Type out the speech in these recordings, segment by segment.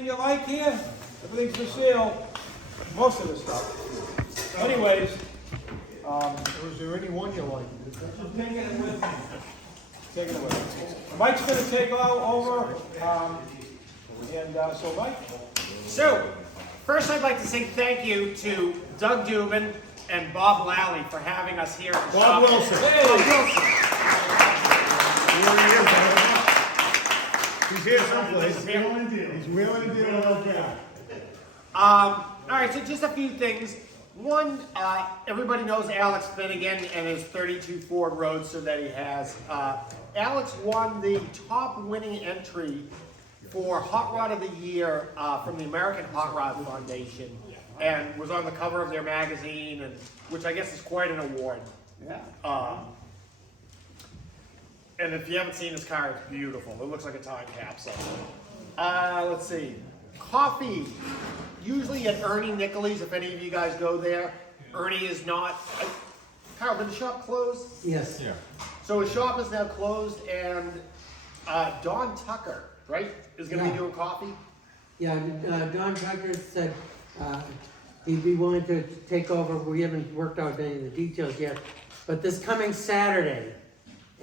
everything you like here? Everything's for sale, most of the stuff. Anyways, Was there any one you liked? just taking it with me. Taking it with me. Mike's gonna take over, so Mike? So, first I'd like to say thank you to Doug Dubin and Bob Lally for having us here at the Bob shop. Wilson. Hey! Bob Wilson. He's here someplace. He's here. He's wheeling and dealing with that. All right, so just a few things. One, everybody knows Alex Finnegan and his 32 Ford Roadster that he has. Alex won the top winning entry for Hot Rod of the Year from the American Hot Rod Foundation, and was on the cover of their magazine, and which I guess is quite an award. Yeah. And if you haven't seen his car, it's beautiful. It looks like a time capsule. Let's see. Coffee. Usually at Ernie Nicoli's, if any of you guys go there. Ernie is not. Kyle, did the shop close? Yes. Yeah. So his shop is now closed, and Don Tucker, right, is going to Yeah. be doing coffee. Yeah, Don Tucker said he'd be willing to take over. We haven't worked out any of the details yet. But this coming Saturday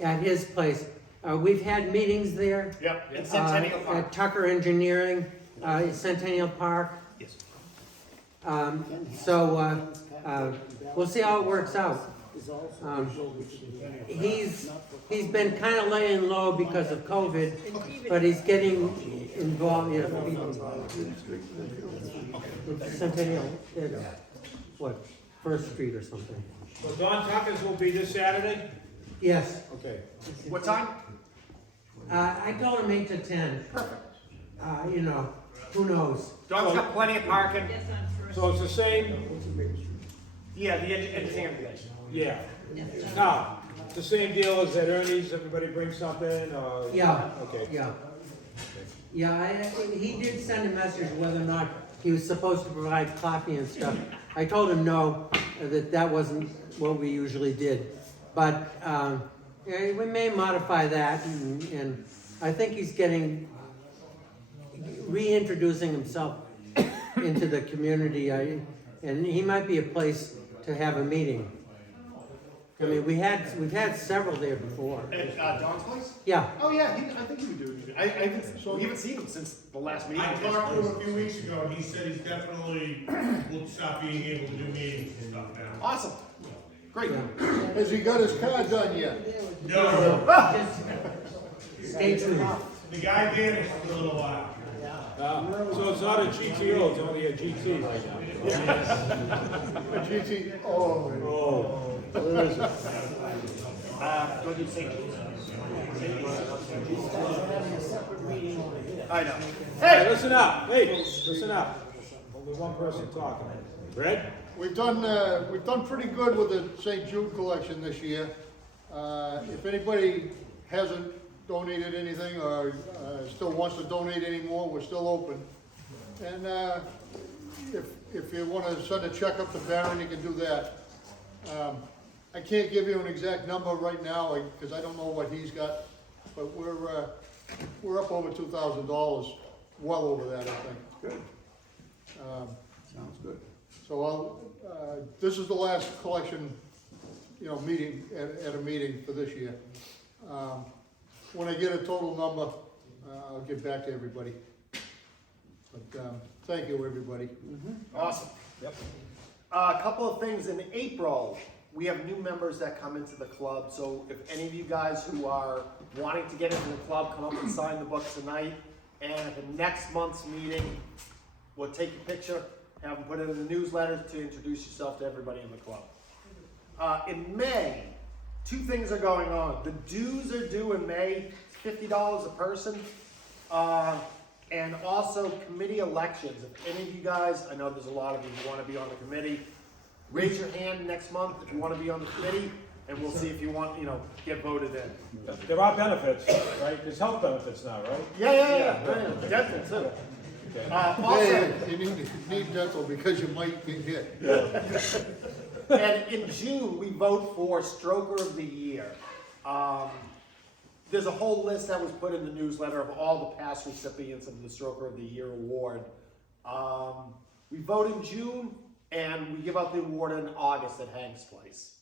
at his place, we've had meetings there. Yep. In Centennial Park. At Tucker Engineering, Centennial Park. Yes. We'll see how it works out. He's been kind of laying low because of COVID, but he's getting involved. Centennial, what, First Street or something? So Don Tucker's will be this Saturday? Yes. Okay. What time? I told him 8 to 10. You know, who knows? Don's got plenty of parking. So it's the same, Yeah, the engineering place. yeah. Now, it's the same deal as at Ernie's, everybody brings something, or? Yeah. Okay. Yeah. Yeah, he did send a message whether or not he was supposed to provide coffee and stuff. I told him no, that wasn't what we usually did. But yeah, we may modify that, and I think he's reintroducing himself into the community, and he might be a place to have a meeting. I mean, we've had several there before. At Don's place? Yeah. Oh yeah, I think he would do it. We haven't seen him since the last meeting. I talked to him a few weeks ago, and he said he's definitely will stop being able to do meetings and stuff now. Awesome. Great. Has he got his car done yet? No, Stay tuned. the guy vanished for a little while. So it's not a GTO, it's only a GT right now? A GT, oh, where is it? Go do St. I know. Hey, listen up, listen up. Only one person talking. Red? We've done pretty good with the St. Jude collection this year. If anybody hasn't donated anything or still wants to donate any more, we're still open. And if you want to send a check up to Barron, you can do that. I can't give you an exact number right now because I don't know what he's got, but we're up over $2,000, well over that, I think. Good. Sounds good. So this is the last collection, meeting, at a meeting for this year. When I get a total number, I'll get back to everybody. But, thank you, everybody. Awesome. Yep. A couple of things in April. We have new members that come into the club. So if any of you guys who are wanting to get into the club, come up and sign the book tonight. And at the next month's meeting, we'll take your picture, have them put it in the newsletter to introduce yourself to everybody in the club. In May, two things are going on. The dues are due in May, $50 a person. And also committee elections. If any of you guys, I know there's a lot of you who want to be on the committee, raise your hand next month if you want to be on the committee, and we'll see if you want, get voted in. There are benefits, right? There's health benefits now, right? Yeah. Definitely too. Okay. Also, You need dental because you might get hit. and in June, we vote for Stroker of the Year. there's a whole list that was put in the newsletter of all the past recipients of the Stroker of the Year award. We vote in June, and we give out the award in August at Hank's Place.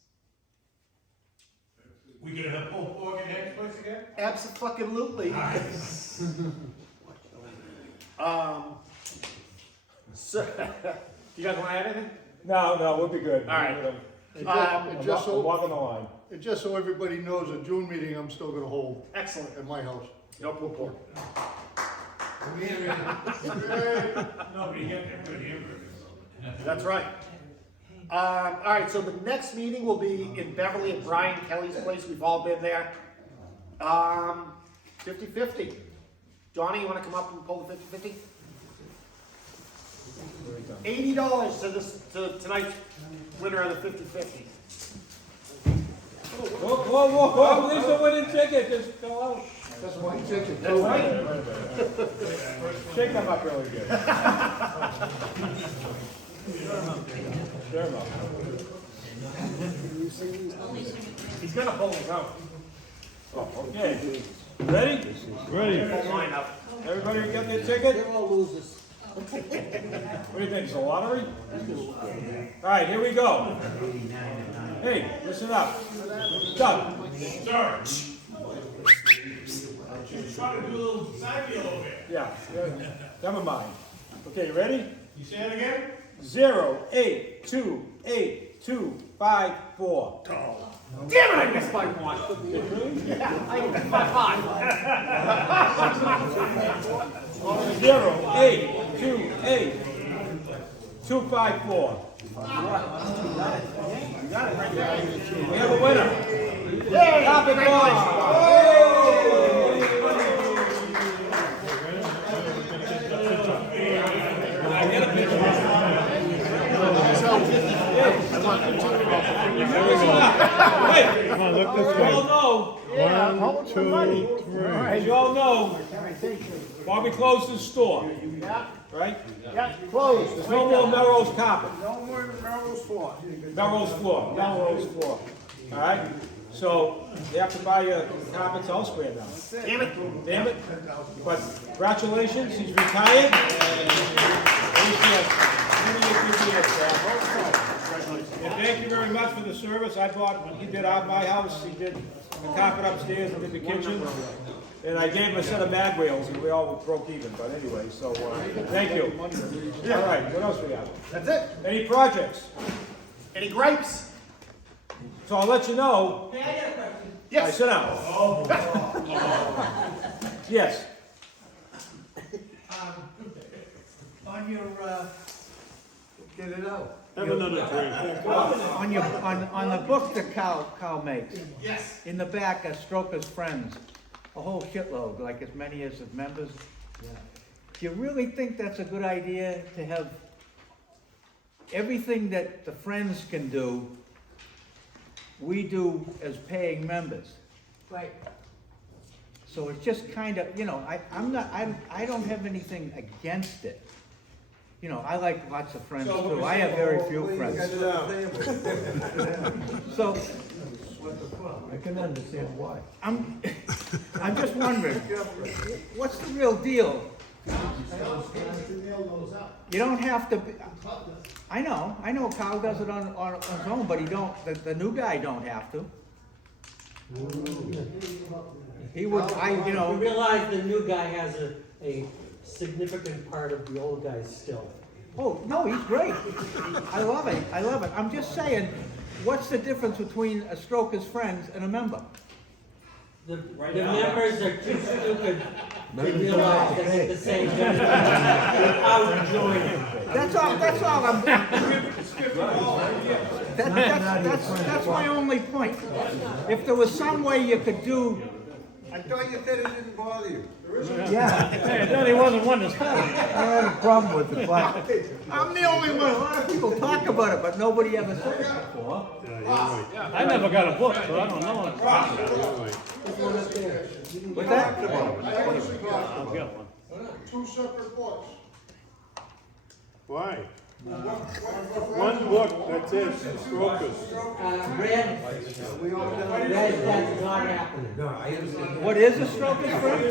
We gonna have pulled pork in next place again? Absolutely. Nice. So, you guys want to add anything? No, we'll be good. All right. And I'm just so, walking the line. and just so everybody knows, a June meeting I'm still gonna hold Excellent. at my house. No pulled pork. Nobody get there, good hamburgers. That's right. All right, so the next meeting will be in Beverly at Brian Kelly's place. We've all been there. 50-50. Donnie, you want to come up and pull the 50-50? $80 to tonight's winner of the 50-50. Whoa, there's a winning ticket, just go out. That's my ticket. That's right. Shake them up really good. Stir 'em up. He's gonna pull his own. Okay, ready? Pull mine up. Everybody got their ticket? They're all losers. What do you think, it's a lottery? All right, here we go. Hey, listen up. Doug. Sir. She's trying to do a little side deal over here. Yeah, never mind. Okay, you ready? You say it again? 0828254. Damn it, I missed by one. Yeah, I missed by 5. 0828254. You got it right there. We have a winner. Yay! Carpet Congratulations. Hey, Come on, look this you all way. know, One, two, three. as you all know, Bobby closed his store, Yeah, right? yeah, closed. There's no more Melrose carpet. No more Melrose floor. Melrose floor. All right? So you have to buy your carpets elsewhere now. Damn it. Damn it. But congratulations, he's retired. And thank you very much for the service. I bought, when he did my house, he did the carpet upstairs and did the kitchen. And I gave him a set of mag wheels and we all broke even, but anyway, so, thank you. All right, what else we got? That's it. Any projects? Any gripes? So I'll let you know. Hey, I got a question. All right, Yes. sit down. Yes. On your, Get it out. on the book that Cal makes, Yes. in the back are Stroker's friends, a whole shitload, like as many as his members. Do you really think that's a good idea to have everything that the friends can do, we do as paying members? Right. So it's just kind of, I don't have anything against it. You know, I like lots of friends too. I have very few friends. So, I can understand why. I'm just wondering, what's the real deal? You don't have to be, I know Kyle does it on his own, but the new guy don't have to. He would, You realize the new guy has a significant part of the old guy still. oh, no, he's great. I love it, I'm just saying, what's the difference between a Stroker's friends and a member? The members are too stupid to realize that it's the same gentleman without joining. That's all I'm, that's my only point. If there was some way you could do. I thought you said it didn't bother you. Yeah. I thought he wasn't one to stop. I had a problem with the black. I'm the only one, a lot of people talk about it, but nobody ever said it before. I never got a book, so I don't know. What's that? I'll get one. Two separate books. Why? One book, that's it, Strokers. Red, that's not happening. What is a stroker's friend?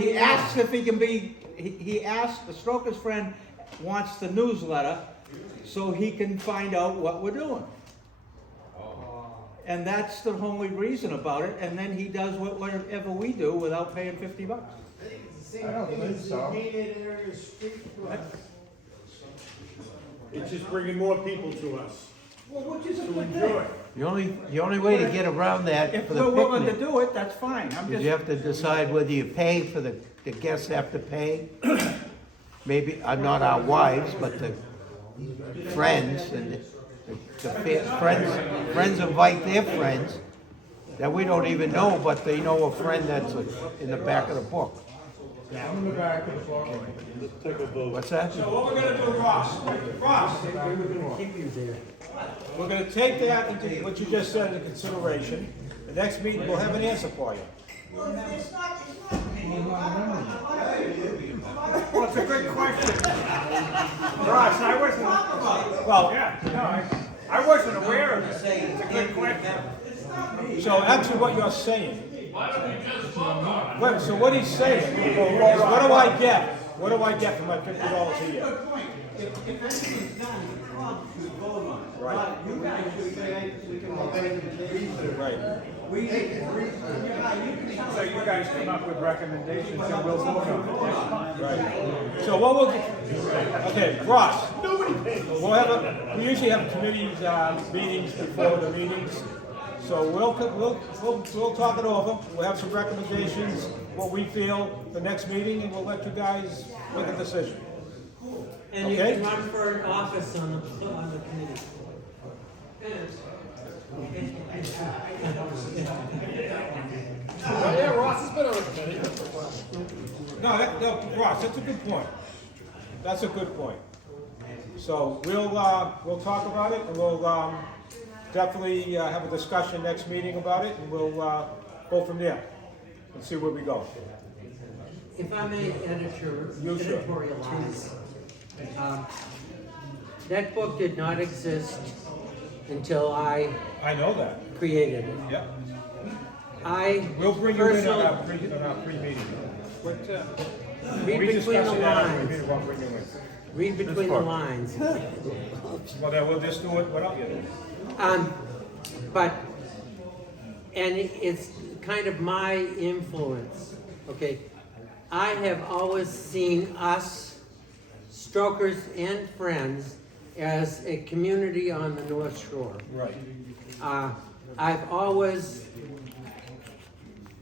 He asks if he can be, he asks, the stroker's friend wants the newsletter so he can find out what we're doing. And that's the only reason about it, and then he does whatever we do without paying $50. I don't think so. It's just bringing more people to us. Well, which is a To good enjoy. thing. The only way to get around that If for the we're willing to picnic do it, that's fine, I'm is just. you have to decide whether you pay for the guests have to pay. Maybe, not our wives, but the friends and friends invite their friends that we don't even know, but they know a friend that's in the back of the book. I'm in the back of the book. Let's take a vote. What's that? So what we're gonna do, Ross, we're gonna take that into, what you just said into consideration. The next meeting, we'll have an answer for you. Well, it's a good question. Ross, I wasn't, Well, yeah, no, I wasn't aware of it. It's a good question. so actually what you're saying. Wait, so what he's saying is, what do I get? What do I get for my $50 a year? If anything's done, the club should vote on it. Right. But you guys should say, we can all make a decision. Right. We can research. So you guys come up with recommendations and we'll vote on it. Right. So what we'll, okay, Ross. We'll have we usually have committees, meetings before the meetings. So we'll talk it over. We'll have some recommendations, what we feel the next meeting, and we'll let you guys make a decision. And you Okay. can run for an office on the committee. Yeah, Ross has been on the committee. No, Ross, that's a good point. That's a good point. So we'll talk about it, and we'll definitely have a discussion next meeting about it, and we'll go from there and see where we go. If I may You should. editorialize, that book did not exist until I I know that. created it. Yep. We'll Bring you in on our pre-meeting. read We between discussed the it after the lines. meeting, we'll bring you in. Read between the lines. Well, then we'll just do it without you. But, and it's kind of my influence, okay? I have always seen us, Strokers and Friends, as a community on the North Shore. Right. I've always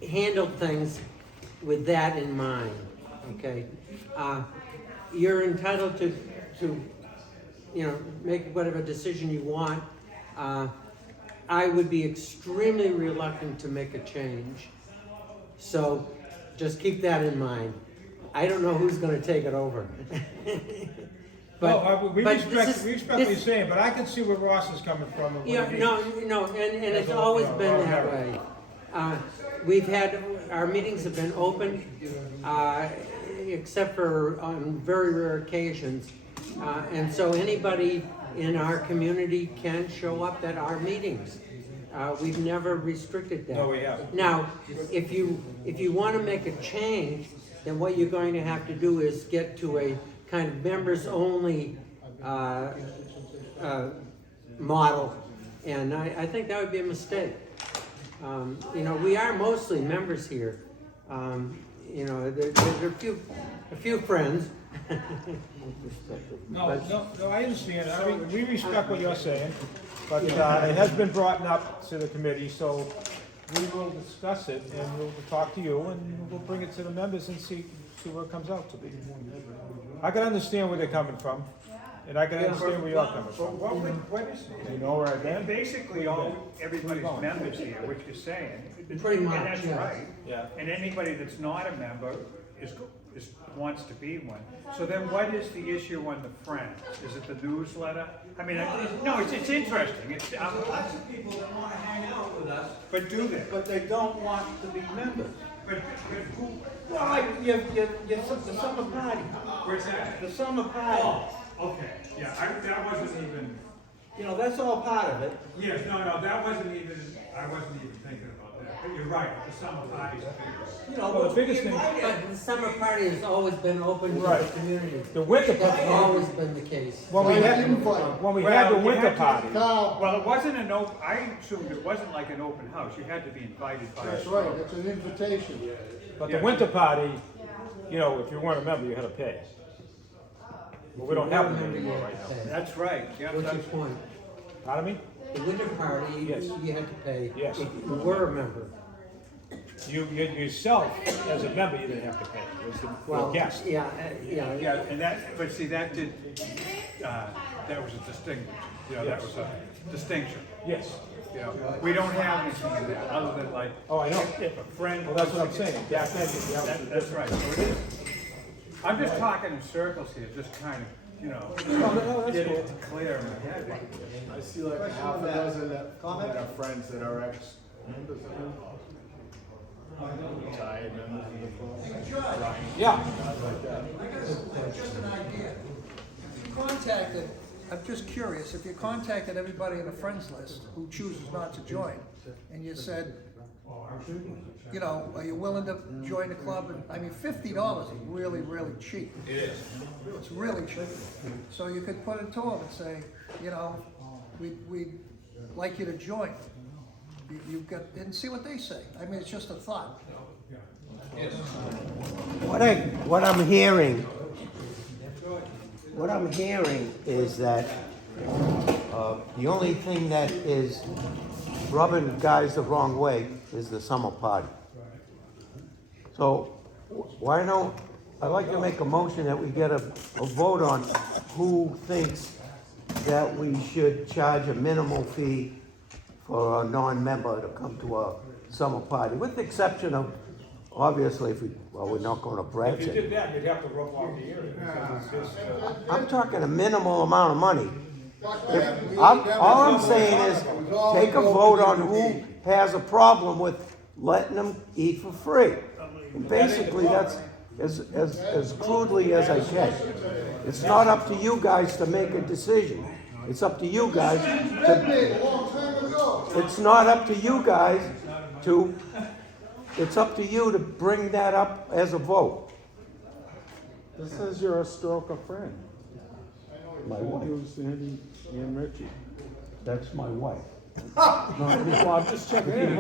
handled things with that in mind, okay? You're entitled to, make whatever decision you want. I would be extremely reluctant to make a change. So just keep that in mind. I don't know who's gonna take it over. We but respect this is- what you're this- saying, but I can see where Ross is coming from. And Yeah, what he no, means. and it's always been that way. We've had, our meetings have been open, except for on very rare occasions. And so anybody in our community can show up at our meetings. We've never restricted that. No, we haven't. Now, if you want to make a change, then what you're going to have to do is get to a kind of members-only model, and I think that would be a mistake. We are mostly members here. There are a few friends. No, I understand. I mean, we respect what you're saying, but it has been brought up to the committee, so we will discuss it, and we'll talk to you, and we'll bring it to the members and see where it comes out to be. I can understand where they're coming from, and I can understand where you're coming from. What is, You know where I've been? basically everybody's members here, what you're saying. Pretty much, And that's yes. right. Yeah. And anybody that's not a member wants to be one. So then what is the issue on the Friends? Is it the newsletter? I mean, no, it's interesting. Lots of people that wanna hang out with us, But do they? But they don't want to be members. But who, Well, the summer party. Where's that? The summer party. Oh, okay, yeah, that wasn't even, You know, that's all part of it. yes, no, that wasn't even, I wasn't even thinking about that, but you're right, the summer parties. You know, Well, the biggest thing, But the summer party has always been open to the Right. community. the winter That's party, always been the case. when we had the Well, you winter had to- party, Carl, Well, it wasn't an open, I assumed it wasn't like an open house, you had to be invited by. that's right, it's an invitation. but the winter party, you know, if you weren't a member, you had to pay. But we don't have them anymore right now. That's right, yeah. What's your that's- point? Pardon me? The winter party, Yes. you had to pay. Yes. If you were a member. You yourself, as a member, you didn't have to pay, it was the Well, guest. yeah, yeah. Yeah, and that, but see, that did, that was a distinction, you know, that was a distinction. Yes. You know, we don't have anything in that, other than like. Oh, I know. If a friend. Well, that's what I'm saying, back then, That's right, so it is. I'm just talking in circles here, just kind of, you know, no, that's get cool. it clear in my head. I see like half a dozen that are friends that are ex-members of it. Retired members of the club. Yeah. Guys like that. Contacted, I'm just curious, if you contacted everybody on the friends list who chooses not to join, and you said, you know, are you willing to join the club? And I mean, $50 is really, really cheap. It is. It's really cheap. So you could put it to them and say, you know, we'd like you to join. You've got, and see what they say. I mean, it's just a thought. What I'm hearing is that the only thing that is rubbing guys the wrong way is the summer party. So why don't, I'd like to make a motion that we get a vote on who thinks that we should charge a minimal fee for a non-member to come to a summer party, with the exception of, obviously, if we, well, we're not going to Brad's. If you did that, you'd have to rope off the area. Because it's just, I'm talking a minimal amount of money. All I'm saying is, take a vote on who has a problem with letting them eat for free. And basically, that's as crudely as I can. It's not up to you guys to make a decision. It's up to you guys to, it's not up to you guys to, it's up to you to bring that up as a vote. This says you're a stroker friend. My wife. You, Sandy, and Richie. That's my wife. Well, I'm just checking in.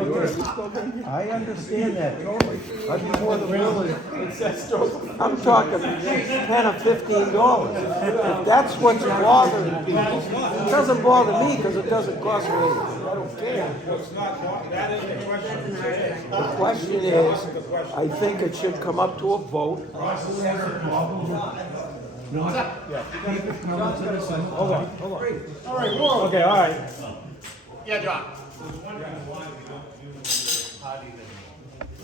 I understand that totally. I'd be more than willing. It says stroker. I'm talking $10 or $15. If that's what's bothering people, it doesn't bother me because it doesn't cost me anything. I don't care. it's not, that is the question. The question is, I think it should come up to a vote. Hold on. All right, whoa. Okay, all right. Yeah, John.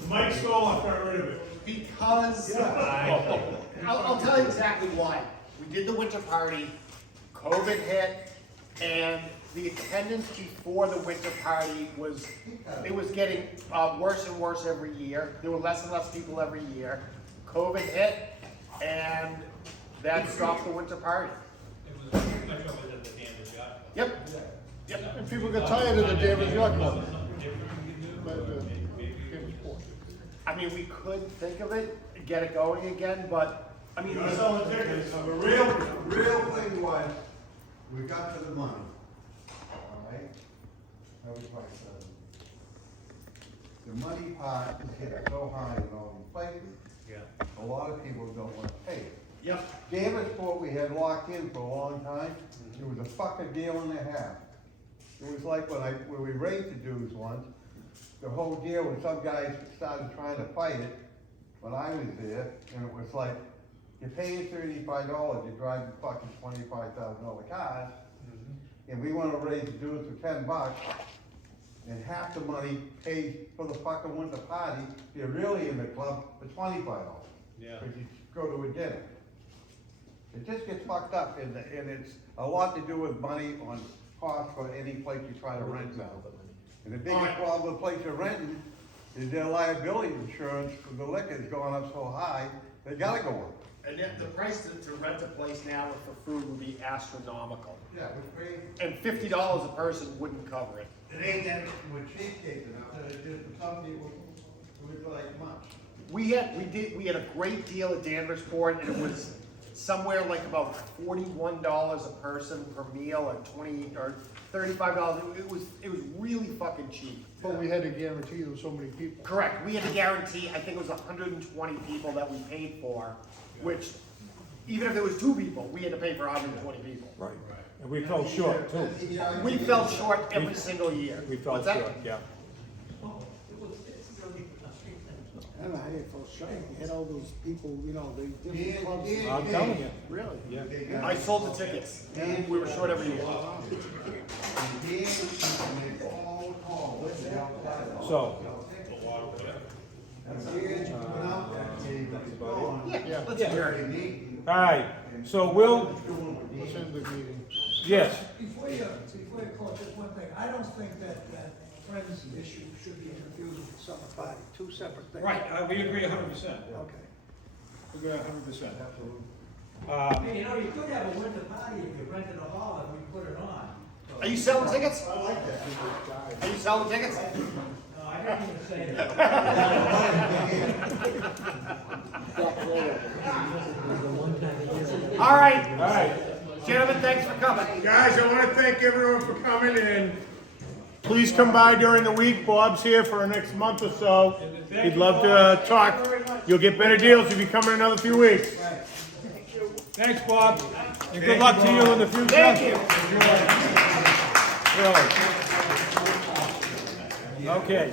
Mike Stoloff got rid of it. Because, I'll tell you exactly why. We did the winter party, COVID hit, and the attendance before the winter party was, it was getting worse and worse every year. There were less and less people every year. COVID hit, and that stopped the winter party. Yep. Yep. And people get tired of the Davis Yacht Club. I mean, we could think of it, get it going again, but, I mean. You're selling tickets. The real thing was, we got to the money, all right? That was my son. The money part is getting so high in all these places. Yeah. A lot of people don't want to pay it. Yep. Davisport, we had locked in for a long time. It was a fucking deal and a half. It was like when we raised the dues once, the whole deal when some guys started trying to fight it, when I was there, and it was like, you're paying $35, you're driving fucking $25,000 cars, and we wanna raise the dues for $10, and half the money pays for the fucking winter party, you're really in the club for $25. Yeah. Because you go to a dinner. It just gets fucked up, and it's a lot to do with money on cost for any place you try to rent now. And the biggest problem with the place you're renting is their liability insurance for the liquor's going up so high, they gotta go up. And yet the price to rent a place now for food would be astronomical. Yeah, which means And $50 a person wouldn't cover it. it ain't that with cheesecake enough, it's just for some people who would like much. We had a great deal at Danversport, and it was somewhere like about $41 a person per meal, or $35. It was really fucking cheap. But we had to guarantee there were so many people. Correct. We had to guarantee, I think it was 120 people that we paid for, which, even if there was 2 people, we had to pay for 120 people. Right. And we fell short too. We fell short every single year. We fell What's that? short, yeah. I don't know how you felt short. You had all those people, you know, the different clubs. I'm telling you. Really? Yeah. I sold the tickets. We were short every year. So, Yeah, let's hear it. all right, so we'll, Let's end the meeting. yes, Before you close, just one thing, I don't think that Friends issue should be confused with summer party, 2 separate things. right, we agree 100%. Okay. We agree 100%. Hey, you know, you could have a winter party if you rented a hall and we put it on. Are you selling tickets? I like that. Are you selling tickets? No, I didn't even say that. All right. All right. Gentlemen, thanks for coming. Guys, I wanna thank everyone for coming in. Please come by during the week. Bob's here for the next month or so. He'd love to talk. You'll get better deals if you come in another few weeks. Thanks, Bob, and good luck to you in the future. Thank you. Really. Okay.